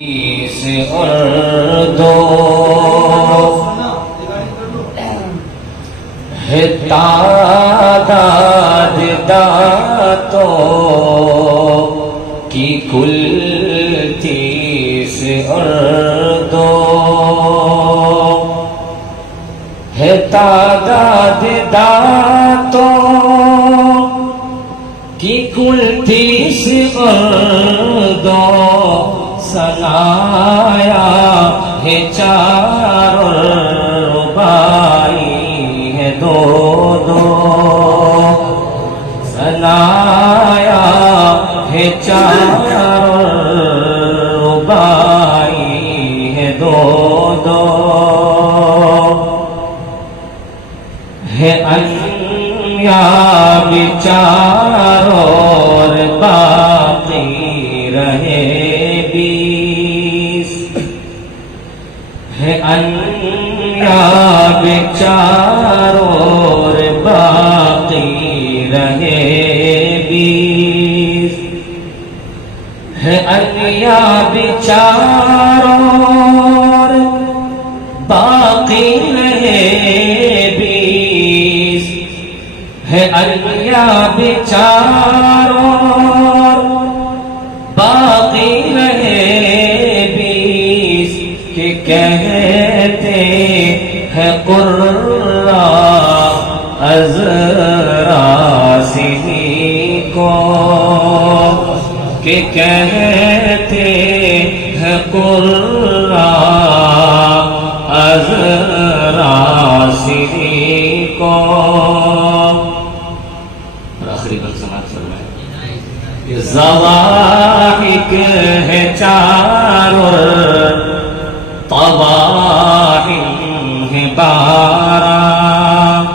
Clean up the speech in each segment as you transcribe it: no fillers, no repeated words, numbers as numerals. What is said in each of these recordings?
سے اردو ہے تعداد داتوں کی کل 30 اردو ہے تعداد داتوں کی کل 30 اردو سنایا ہے 4 ربائی ہے 2 سنایا ہے 4 ربائی ہے 2 ہے انیاب 4 اور باقی رہے 20 ہے انیاب 4 اور باقی رہے 20 ہے انیاب 4 اور باقی رہے 20 ہے انیاب 4 اور باقی رہے 20 کہ کہتے ہیں قراء از راسلی کو کہ کہتے ہیں قراء از راسلی کو اور آخری بات سماعت فرمائیں ضواحک ہے 4 اور طواحن ہے 12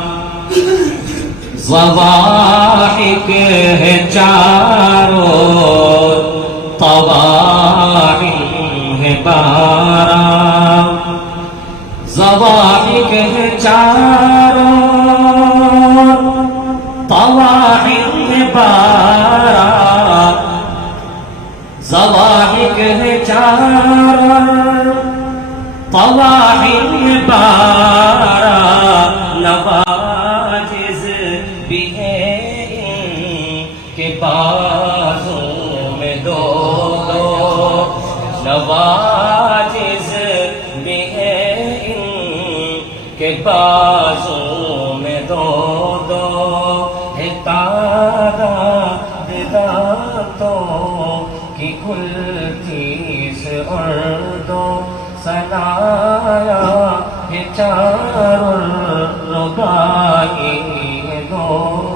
ضواحک ہے 4 اور طواحن ہے 12 ضواحک ہے 4 اور طواحن ہے 12 ضواحک ہے 4 طواحن ہے 12 نواجز بھی ہیں ان کے بازوں میں 2 نواجز بھی ہیں ان کے بازوں میں 2 ہے تعداد داتوں کی کل 30 اردو سنایا ہے 4 ربائی ہے 2